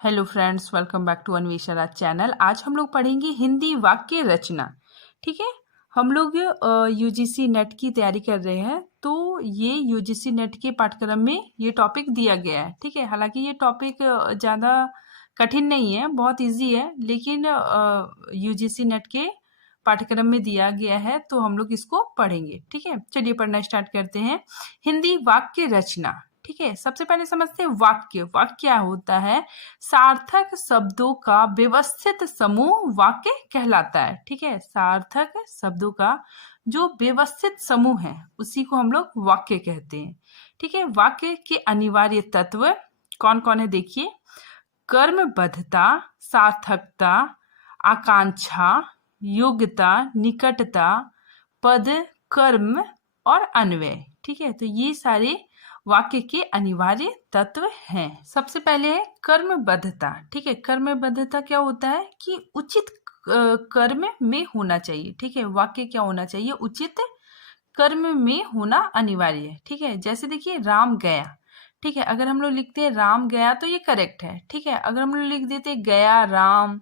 Hello friends, welcome back to Anvesha Raj channel. आज हम लोग पढ़ेंगे हिंदी वाक्य रचना। ठीक है, हम लोग यूजीसी नेट की तैयारी कर रहे हैं, तो ये यूजीसी नेट के पाठ्यक्रम में ये टॉपिक दिया गया है। ठीक है, हालांकि ये टॉपिक ज़्यादा कठिन नहीं है, बहुत इजी है, लेकिन यूजीसी नेट के पाठ्यक्रम में दिया गया है, तो हम लोग इसको पढ़ेंगे। ठीक है, चलिए पढ़ना स्टार्ट करते हैं। हिंदी वाक्य रचना। ठीक है, सबसे पहले समझते हैं वाक्य। वाक्य क्या होता है? सार्थक शब्दों का व्यवस्थित समूह वाक्य कहलाता है। ठीक है, सार्थक शब्दों का जो व्यवस्थित समूह है उसी को हम लोग वाक्य कहते हैं। ठीक है, वाक्य के अनिवार्य तत्व कौन कौन है देखिए। कर्मबद्धता, सार्थकता, आकांक्षा, योग्यता, निकटता, पद, कर्म और अन्वय। ठीक है, तो ये सारे वाक्य के अनिवार्य तत्व हैं। सबसे पहले है कर्मबद्धता। ठीक है, कर्मबद्धता क्या होता है कि उचित कर्म में होना चाहिए। ठीक है, वाक्य क्या होना चाहिए? उचित कर्म में होना अनिवार्य है। ठीक है, जैसे देखिए राम गया। ठीक है, अगर हम लोग लिखते हैं राम गया तो ये करेक्ट है। ठीक है, अगर हम लोग लिख देते गया राम,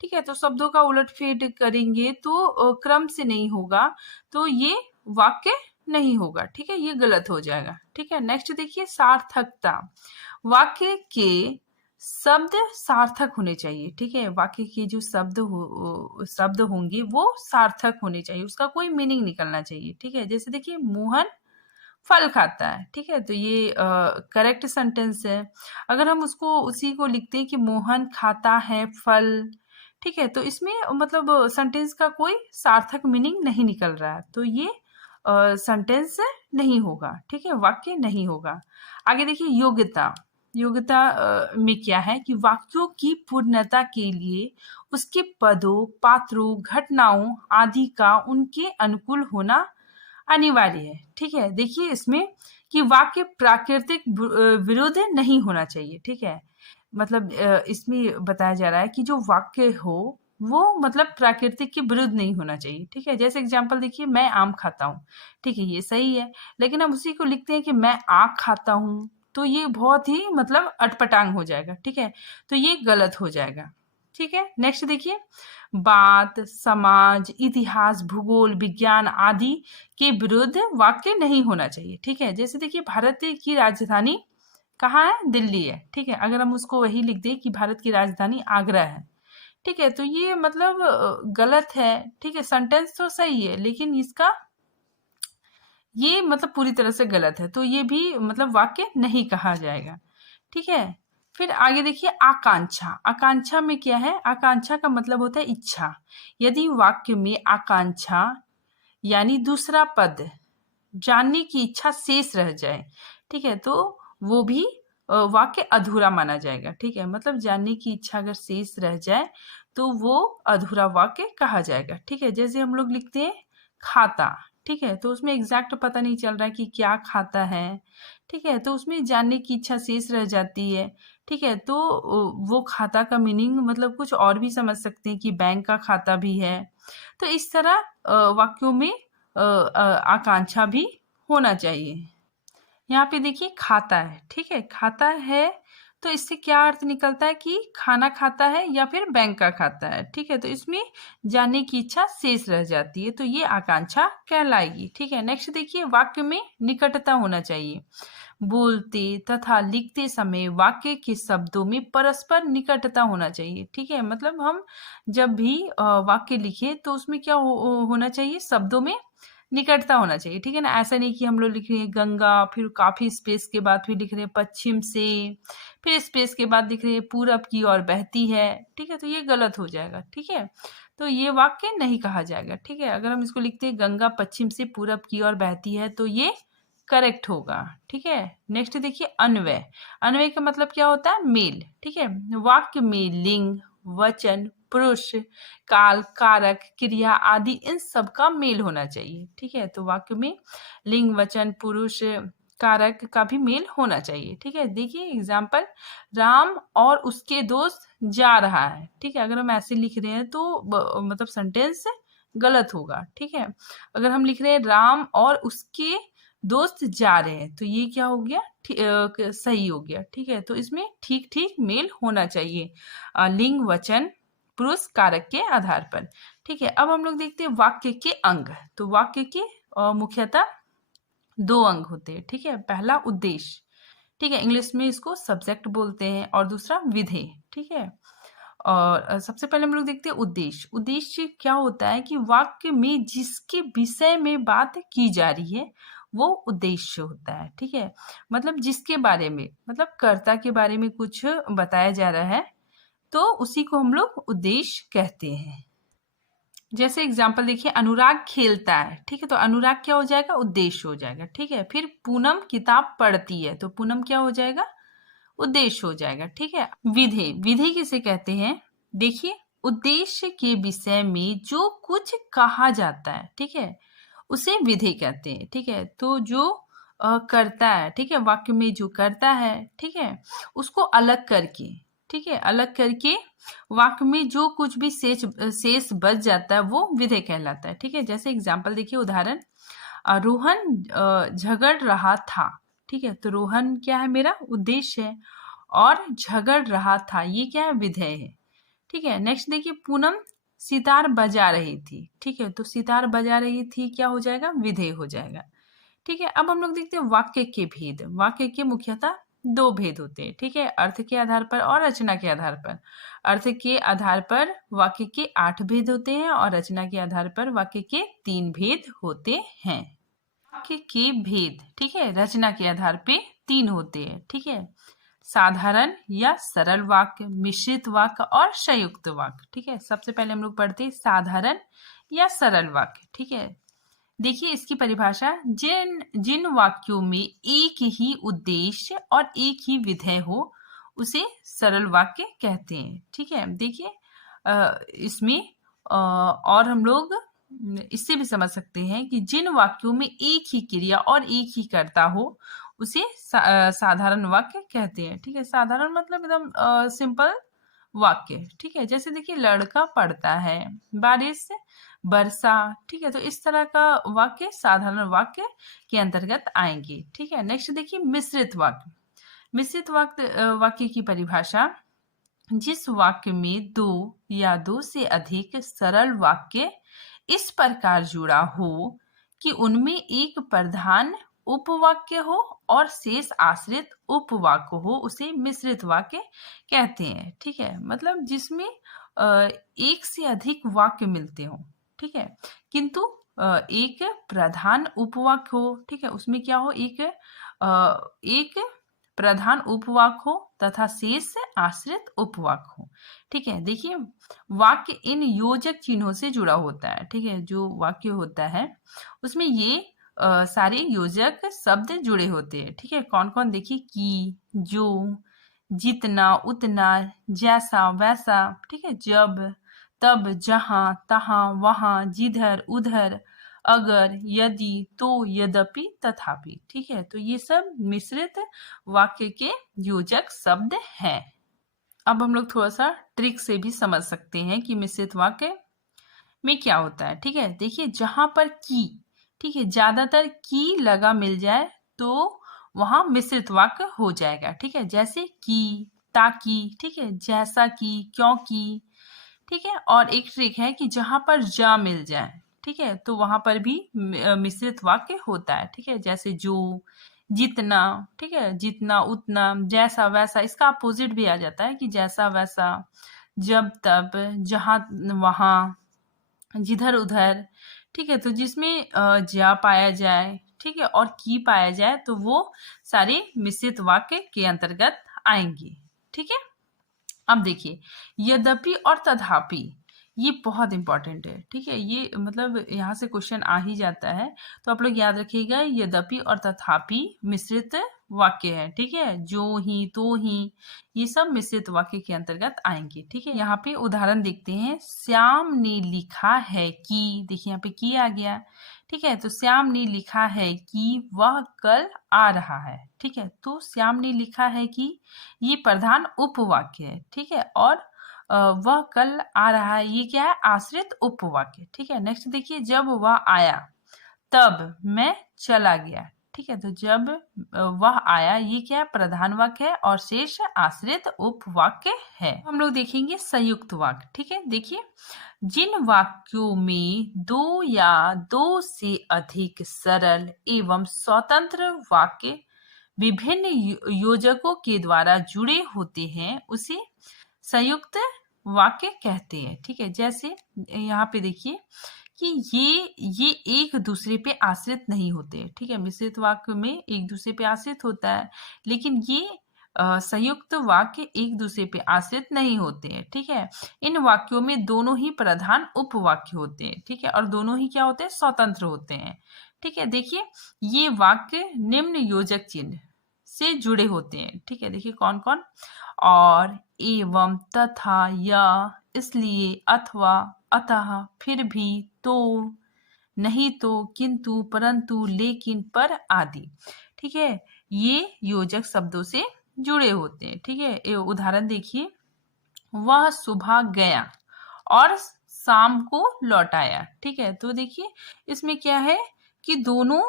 ठीक है, तो शब्दों का उलटफेर करेंगे तो क्रम से नहीं होगा, तो ये वाक्य नहीं होगा। ठीक है, ये गलत हो जाएगा। ठीक है, नेक्स्ट देखिए सार्थकता। वाक्य के शब्द सार्थक होने चाहिए। ठीक है, वाक्य के जो शब्द होंगे वो सार्थक होने चाहिए, उसका कोई मीनिंग निकलना चाहिए। ठीक है, जैसे देखिए मोहन फल खाता है। ठीक है, तो ये करेक्ट सेंटेंस है। अगर हम उसको उसी को लिखते हैं कि मोहन खाता है फल, ठीक है, तो इसमें मतलब सेंटेंस का कोई सार्थक मीनिंग नहीं निकल रहा है, तो ये सेंटेंस नहीं होगा। ठीक है, वाक्य नहीं होगा। आगे देखिए योग्यता। योग्यता में क्या है कि वाक्यों की पूर्णता के लिए उसके पदों, पात्रों, घटनाओं आदि का उनके अनुकूल होना अनिवार्य है। ठीक है, देखिए इसमें कि वाक्य प्राकृतिक विरुद्ध नहीं होना चाहिए। ठीक है, मतलब इसमें बताया जा रहा है कि जो वाक्य हो वो मतलब प्राकृतिक के विरुद्ध नहीं होना चाहिए। ठीक है, जैसे एग्जांपल देखिए मैं आम खाता हूँ। ठीक है, ये सही है, लेकिन हम उसी को लिखते हैं कि मैं आँख खाता हूँ, तो ये बहुत ही मतलब अटपटांग हो जाएगा। ठीक है, तो ये गलत हो जाएगा। ठीक है, नेक्स्ट देखिए बात, समाज, इतिहास, भूगोल, विज्ञान आदि के विरुद्ध वाक्य नहीं होना चाहिए। ठीक है, जैसे देखिए भारत की राजधानी कहाँ है? दिल्ली है। ठीक है, अगर हम उसको वही लिख दें कि भारत की राजधानी आगरा है, ठीक है, तो ये मतलब गलत है। ठीक है, सेंटेंस तो सही है, लेकिन इसका ये मतलब पूरी तरह से गलत है, तो ये भी मतलब वाक्य नहीं कहा जाएगा। ठीक है, फिर आगे देखिए आकांक्षा। आकांक्षा में क्या है? आकांक्षा का मतलब होता है इच्छा। यदि वाक्य में आकांक्षा यानी दूसरा पद जानने की इच्छा शेष रह जाए, ठीक है, तो वो भी वाक्य अधूरा माना जाएगा। ठीक है, मतलब जानने की इच्छा अगर शेष रह जाए तो वो अधूरा वाक्य कहा जाएगा। ठीक है, जैसे हम लोग लिखते हैं खाता। ठीक है, तो उसमें एग्जैक्ट पता नहीं चल रहा है कि क्या खाता है। ठीक है, तो उसमें जानने की इच्छा शेष रह जाती है। ठीक है, तो वो खाता का मीनिंग मतलब कुछ और भी समझ सकते हैं कि बैंक का खाता भी है। तो इस तरह वाक्यों में आकांक्षा भी होना चाहिए। यहाँ पे देखिए खाता है। ठीक है, खाता है तो इससे क्या अर्थ निकलता है कि खाना खाता है या फिर बैंक का खाता है। ठीक है, तो इसमें जानने की इच्छा शेष रह जाती है, तो ये आकांक्षा कहलाएगी। ठीक है, नेक्स्ट देखिए वाक्य में निकटता होना चाहिए। बोलते तथा लिखते समय वाक्य के शब्दों में परस्पर निकटता होना चाहिए। ठीक है, मतलब हम जब भी वाक्य लिखे तो उसमें क्या होना चाहिए? शब्दों में निकटता होना चाहिए। ठीक है ना, ऐसा नहीं कि हम लोग लिख रहे हैं गंगा, फिर काफी स्पेस के बाद फिर लिख रहे हैं पश्चिम से, फिर स्पेस के बाद लिख रहे हैं पूरब की ओर बहती है। ठीक है, तो ये गलत हो जाएगा। ठीक है, तो ये वाक्य नहीं कहा जाएगा। ठीक है, अगर हम इसको लिखते हैं गंगा पश्चिम से पूरब की ओर बहती है तो ये करेक्ट होगा। ठीक है, नेक्स्ट देखिए अन्वय। अन्वय का मतलब क्या होता है? मेल। ठीक है, वाक्य में लिंग, वचन, पुरुष, काल, कारक, क्रिया आदि इन सब का मेल होना चाहिए। ठीक है, तो वाक्य में लिंग, वचन, पुरुष, कारक का भी मेल होना चाहिए। ठीक है, देखिए एग्जाम्पल राम और उसके दोस्त जा रहा है। ठीक है, अगर हम ऐसे लिख रहे हैं तो मतलब सेंटेंस गलत होगा। ठीक है, अगर हम लिख रहे हैं राम और उसके दोस्त जा रहे हैं, तो ये क्या हो गया, सही हो गया। ठीक है, तो इसमें ठीक ठीक मेल होना चाहिए लिंग वचन पुरुष कारक के आधार पर। ठीक है, अब हम लोग देखते हैं वाक्य के अंग। तो वाक्य के मुख्यतः दो अंग होते हैं। ठीक है, पहला उद्देश्य, ठीक है, इंग्लिश में इसको सब्जेक्ट बोलते हैं, और दूसरा विधेय। ठीक है, और सबसे पहले हम लोग देखते हैं उद्देश्य। उद्देश्य क्या होता है कि वाक्य में जिसके विषय में बात की जा रही है वो उद्देश्य होता है। ठीक है, मतलब जिसके बारे में, मतलब कर्ता के बारे में कुछ बताया जा रहा है तो उसी को हम लोग उद्देश्य कहते हैं। जैसे एग्जाम्पल देखिए, अनुराग खेलता है। ठीक है, तो अनुराग क्या हो जाएगा, उद्देश्य हो जाएगा। ठीक है, फिर पूनम किताब पढ़ती है, तो पूनम क्या हो जाएगा, उद्देश्य हो जाएगा। ठीक है, विधेय, विधेय किसे कहते हैं, देखिए उद्देश्य के विषय में जो कुछ कहा जाता है, ठीक है, उसे विधेय कहते हैं। ठीक है, तो जो करता है, ठीक है, वाक्य में जो करता है, ठीक है, उसको अलग करके, ठीक है, अलग करके वाक्य में जो कुछ भी शेष बच जाता है वो विधेय कहलाता है। ठीक है, जैसे एग्जाम्पल देखिए, उदाहरण, रोहन झगड़ रहा था। ठीक है, तो रोहन क्या है, मेरा उद्देश्य है, और झगड़ रहा था ये क्या है, विधेय है। ठीक है, नेक्स्ट देखिए, पूनम सितार बजा रही थी। ठीक है, तो सितार बजा रही थी क्या हो जाएगा, विधेय हो जाएगा। ठीक है, अब हम लोग देखते हैं वाक्य के भेद। वाक्य के मुख्यतः दो भेद होते हैं। ठीक है, अर्थ के आधार पर और रचना के आधार पर। अर्थ के आधार पर वाक्य के 8 भेद होते हैं, और रचना के आधार पर वाक्य के 3 भेद होते हैं। वाक्य के भेद, ठीक है, रचना के आधार पे 3 होते हैं। ठीक है, साधारण या सरल वाक्य, मिश्रित वाक्य और संयुक्त वाक्य। ठीक है, सबसे पहले हम लोग पढ़ते हैं साधारण या सरल वाक्य। ठीक है, देखिए इसकी परिभाषा, जिन जिन वाक्यों में एक ही उद्देश्य और एक ही विधेय हो उसे सरल वाक्य कहते हैं। ठीक है, देखिए इसमें और हम लोग इससे भी समझ सकते हैं कि जिन वाक्यों में एक ही क्रिया और एक ही कर्ता हो उसे साधारण वाक्य कहते हैं। ठीक है, साधारण मतलब एकदम सिंपल वाक्य। ठीक है, जैसे देखिए, लड़का पढ़ता है, बारिश, वर्षा। ठीक है, तो इस तरह का वाक्य साधारण वाक्य के अंतर्गत आएंगे। ठीक है, नेक्स्ट देखिए, मिश्रित वाक्य। मिश्रित वाक्य की परिभाषा, जिस वाक्य में दो या दो से अधिक सरल वाक्य इस प्रकार जुड़ा हो कि उनमें एक प्रधान उपवाक्य हो और शेष आश्रित उपवाक्य हो, उसे मिश्रित वाक्य कहते हैं। ठीक है, मतलब जिसमें एक से अधिक वाक्य मिलते हो। ठीक है, किंतु एक प्रधान उपवाक्य हो। ठीक है, उसमें क्या हो, एक प्रधान उपवाक्य हो तथा शेष आश्रित उपवाक्य हो। ठीक है, देखिए वाक्य इन योजक चिन्हों से जुड़ा होता है। ठीक है, जो वाक्य होता है उसमें ये सारे योजक शब्द जुड़े होते हैं। ठीक है, कौन कौन, देखिए, की, जो, जितना, उतना, जैसा, वैसा। ठीक है, जब, तब, जहां, तहां, वहां, जिधर, उधर, अगर, यदि, तो, यद्यपि, तथापि। ठीक है, तो ये सब मिश्रित वाक्य के योजक शब्द हैं। अब हम लोग थोड़ा सा ट्रिक से भी समझ सकते हैं कि मिश्रित वाक्य में क्या होता है। ठीक है, देखिए जहां पर की, ठीक है, ज्यादातर की लगा मिल जाए तो वहां मिश्रित वाक्य हो जाएगा। ठीक है, जैसे की, ताकि, ठीक है, जैसा कि, क्योंकि। ठीक है, और एक ट्रिक है कि जहां पर जा मिल जाए, ठीक है, तो वहां पर भी मिश्रित वाक्य होता है। ठीक है, जैसे जो, जितना, ठीक है, जितना, उतना, जैसा, वैसा। इसका अपोजिट भी आ जाता है कि जैसा, वैसा, जब, तब, जहां, वहां, जिधर, उधर। ठीक है, तो जिसमें जा पाया जाए, ठीक है, और की पाया जाए तो वो सारे मिश्रित वाक्य के अंतर्गत आएंगे। ठीक है, अब देखिए, यद्यपि और तथापि, ये बहुत इंपॉर्टेंट है। ठीक है, ये मतलब यहाँ से क्वेश्चन आ ही जाता है, तो आप लोग याद रखिएगा, यद्यपि और तथापि मिश्रित वाक्य है। ठीक है, जो ही, तो ही, ये सब मिश्रित वाक्य के अंतर्गत आएंगे। ठीक है, यहाँ पे उदाहरण देखते हैं, श्याम ने लिखा है कि, देखिए यहाँ पे की आ गया। ठीक है, तो श्याम ने लिखा है कि वह कल आ रहा है। ठीक है, तो श्याम ने लिखा है कि ये प्रधान उपवाक्य है। ठीक है, और वह कल आ रहा है, ये क्या है, आश्रित उपवाक्य। ठीक है, नेक्स्ट देखिए, जब वह आया तब मैं चला गया। ठीक ठीक है, तो जब वह आया, ये क्या है, प्रधान वाक्य है और शेष आश्रित उपवाक्य है। हम लोग देखेंगे संयुक्त वाक्य। ठीक है, देखिए, जिन वाक्यों में दो या दो से अधिक सरल एवं स्वतंत्र वाक्य विभिन्न योजकों के द्वारा जुड़े होते हैं, उसे संयुक्त वाक्य कहते हैं। ठीक है, जैसे यहाँ पे देखिए कि ये एक दूसरे पे आश्रित नहीं होते। ठीक है, मिश्रित वाक्य में एक दूसरे पे आश्रित होता है, लेकिन ये संयुक्त वाक्य एक दूसरे पे आश्रित नहीं होते हैं। ठीक है, इन वाक्यों में दोनों ही प्रधान उपवाक्य होते हैं। ठीक है, और दोनों ही क्या होते हैं, स्वतंत्र होते हैं। ठीक है, देखिए, ये वाक्य निम्न योजक चिन्ह से जुड़े होते हैं। ठीक है, देखिए कौन कौन, और, एवं, तथा, या, इसलिए, अथवा, अतः, फिर भी, तो, नहीं तो, किंतु, परंतु, लेकिन, पर आदि। ठीक है, ये योजक शब्दों से जुड़े होते हैं। ठीक है, ये उदाहरण देखिए, वह सुबह गया और शाम को लौट आया। ठीक है, तो देखिए इसमें क्या है कि दोनों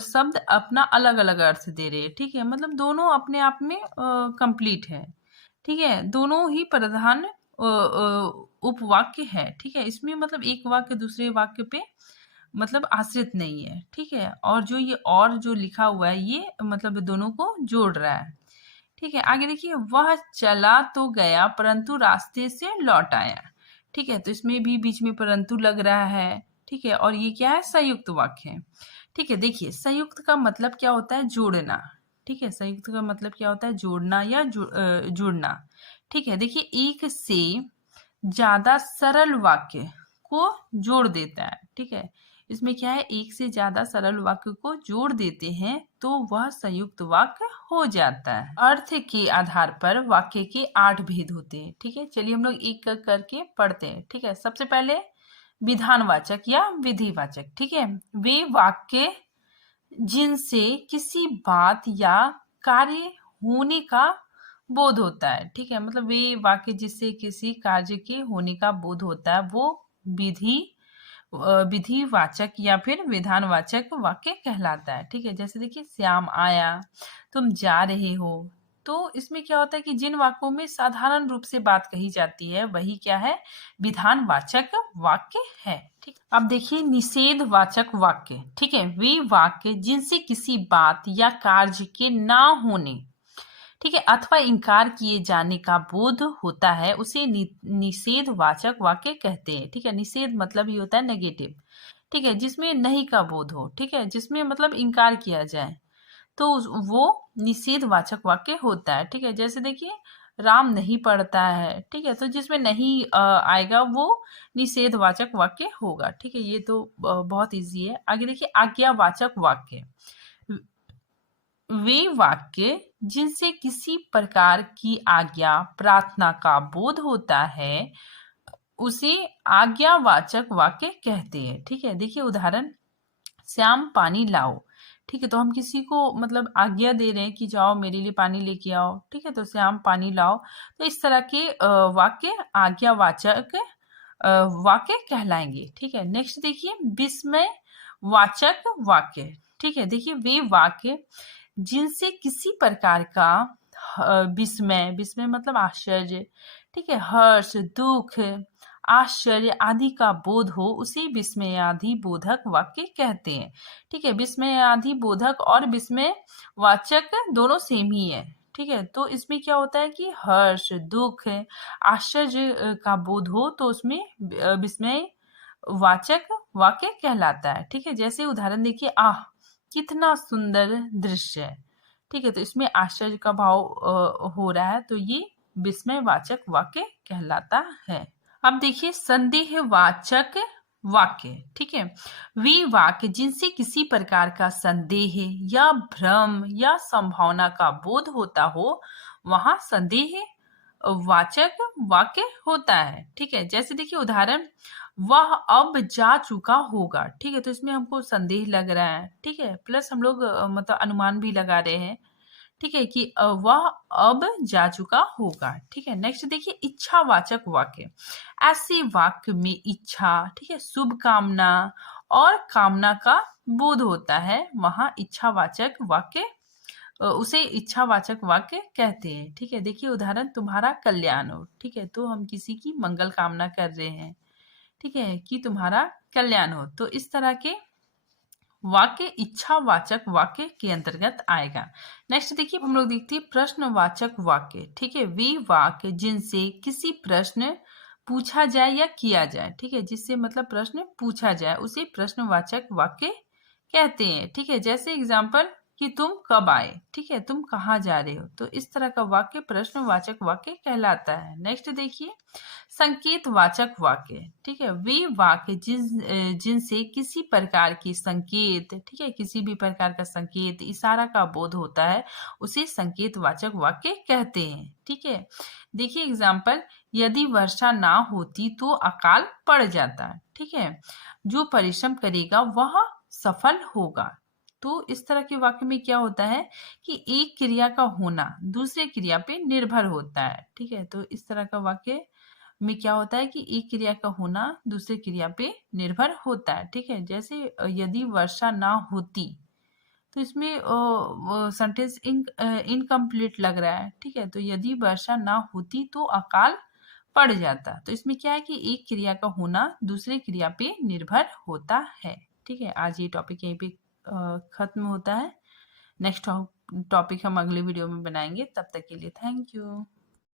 शब्द अपना अलग अलग अर्थ दे रहे हैं। ठीक है, मतलब दोनों अपने आप में कंप्लीट है। ठीक है, दोनों ही प्रधान उपवाक्य है। ठीक है, इसमें मतलब एक वाक्य दूसरे वाक्य पे मतलब आश्रित नहीं है। ठीक है, और जो ये और जो लिखा हुआ है, ये मतलब दोनों को जोड़ रहा है। ठीक है, आगे देखिए, वह चला तो गया परंतु रास्ते से लौट आया। ठीक है, तो इसमें भी बीच में परंतु लग रहा है। ठीक है, और ये क्या है, संयुक्त वाक्य है। ठीक है, देखिए, संयुक्त का मतलब क्या होता है, जोड़ना। ठीक है, संयुक्त का मतलब क्या होता है, जोड़ना या जुड़ना। ठीक है, देखिए, एक से ज्यादा सरल वाक्य को जोड़ देता है। ठीक है, इसमें क्या है, एक से ज्यादा सरल वाक्य को जोड़ देते हैं तो वह संयुक्त वाक्य हो जाता है। अर्थ के आधार पर वाक्य के 8 भेद होते हैं। ठीक है, चलिए हम लोग एक एक करके पढ़ते हैं। ठीक है, सबसे पहले विधानवाचक या विधिवाचक। ठीक है, वे वाक्य जिनसे किसी बात या कार्य होने का बोध होता है। ठीक है, मतलब वे वाक्य जिससे किसी कार्य के होने का बोध होता है, वो विधिवाचक या फिर विधानवाचक वाक्य कहलाता है। ठीक है, जैसे देखिए, श्याम आया, तुम जा रहे हो। तो इसमें क्या होता है कि जिन वाक्यों में साधारण रूप से बात कही जाती है, वही क्या है, विधानवाचक वाक्य है। ठीक, अब देखिए निषेधवाचक वाक्य। ठीक है, वे वाक्य जिनसे किसी बात या कार्य के ना होने, ठीक है, अथवा इनकार किए जाने का बोध होता है, उसे निषेधवाचक वाक्य कहते हैं। ठीक है, निषेध मतलब ये होता है नेगेटिव। ठीक है, जिसमें नहीं का बोध हो। ठीक है, जिसमें मतलब इनकार किया जाए, तो वो निषेधवाचक वाक्य होता है। ठीक है, जैसे देखिए, राम नहीं पढ़ता है। ठीक है, तो जिसमें नहीं आएगा वो निषेधवाचक वाक्य होगा। ठीक है, ये तो बहुत इजी है। आगे देखिए, आज्ञावाचक वाक्य। वे वाक्य जिनसे किसी प्रकार की आज्ञा प्रार्थना का बोध होता है, उसे आज्ञावाचक वाक्य कहते हैं। ठीक है, देखिए उदाहरण, श्याम पानी लाओ। ठीक है, तो हम किसी को मतलब आज्ञा दे रहे हैं कि जाओ मेरे लिए पानी लेके आओ। ठीक है, तो श्याम पानी लाओ। तो इस तरह के वाक्य आज्ञावाचक वाक्य कहलाएंगे। ठीक है, नेक्स्ट देखिए, विस्मय वाचक वाक्य। ठीक है, देखिए, वे वाक्य जिनसे किसी प्रकार का विस्मय, विस्मय मतलब आश्चर्य, ठीक है, हर्ष, दुख, आश्चर्य आदि का बोध हो, उसे विस्मयादि बोधक वाक्य कहते हैं। ठीक है, विस्मयादि बोधक और विस्मय वाचक दोनों सेम ही है। ठीक है, तो इसमें क्या होता है कि हर्ष, दुख, आश्चर्य का बोध हो तो उसमें विस्मय वाचक वाक्य कहलाता है। ठीक है, जैसे उदाहरण देखिए, आह कितना सुंदर दृश्य है। ठीक है, तो इसमें आश्चर्य का भाव हो रहा है, तो ये विस्मयवाचक वाक्य कहलाता है। अब देखिए, संदेहवाचक वाक्य। ठीक है, वे वाक्य जिनसे किसी प्रकार का संदेह या भ्रम या संभावना का बोध होता हो, वहां संदेह वाचक वाक्य होता है। ठीक है, जैसे देखिए उदाहरण, वह अब जा चुका होगा। ठीक है, तो इसमें हमको संदेह लग रहा है। ठीक है, प्लस हम लोग मतलब अनुमान भी लगा रहे हैं। ठीक है, कि वह अब जा चुका होगा। ठीक है, नेक्स्ट देखिए, इच्छावाचक वाक्य। ऐसे वाक्य में इच्छा, ठीक है, शुभ कामना और कामना का बोध होता है, वहां इच्छावाचक वाक्य उसे इच्छावाचक वाक्य कहते हैं। ठीक है, देखिए उदाहरण, तुम्हारा कल्याण हो। ठीक है, तो हम किसी की मंगल कामना कर रहे हैं, ठीक है, कि तुम्हारा कल्याण हो, तो इस तरह के वाक्य इच्छावाचक वाक्य के अंतर्गत आएगा। नेक्स्ट देखिए, हम लोग देखते हैं प्रश्नवाचक वाक्य। ठीक है, वे वाक्य जिनसे किसी प्रश्न पूछा जाए या किया जाए, ठीक है, जिससे मतलब प्रश्न पूछा जाए, उसे प्रश्नवाचक वाक्य कहते हैं। ठीक है, जैसे एग्जाम्पल कि तुम कब आए, ठीक है, तुम कहाँ जा रहे हो, तो इस तरह का वाक्य प्रश्नवाचक वाक्य कहलाता है। नेक्स्ट देखिए, संकेतवाचक वाक्य। ठीक है, वे वाक्य जिनसे किसी प्रकार की संकेत, ठीक है, किसी भी प्रकार का संकेत, इशारा का बोध होता है, उसे संकेतवाचक वाक्य कहते हैं। ठीक है, देखिए एग्जाम्पल, यदि वर्षा ना होती तो अकाल पड़ जाता। ठीक है, जो परिश्रम करेगा वह सफल होगा। तो इस तरह के वाक्य में क्या होता है कि एक क्रिया का होना दूसरे क्रिया पे निर्भर होता है। ठीक है, तो इस तरह का वाक्य में क्या होता है कि एक क्रिया का होना दूसरे क्रिया पे निर्भर होता है। ठीक है, जैसे यदि वर्षा ना होती, तो इसमें सेंटेंस इनकम्प्लीट लग रहा है। ठीक है, तो यदि वर्षा ना होती तो अकाल पड़ जाता, तो इसमें क्या है कि एक क्रिया का होना दूसरे क्रिया पे निर्भर होता है। ठीक है, आज ये टॉपिक यहीं पे खत्म होता है। नेक्स्ट टॉपिक हम अगले वीडियो में बनाएंगे, तब तक के लिए थैंक यू।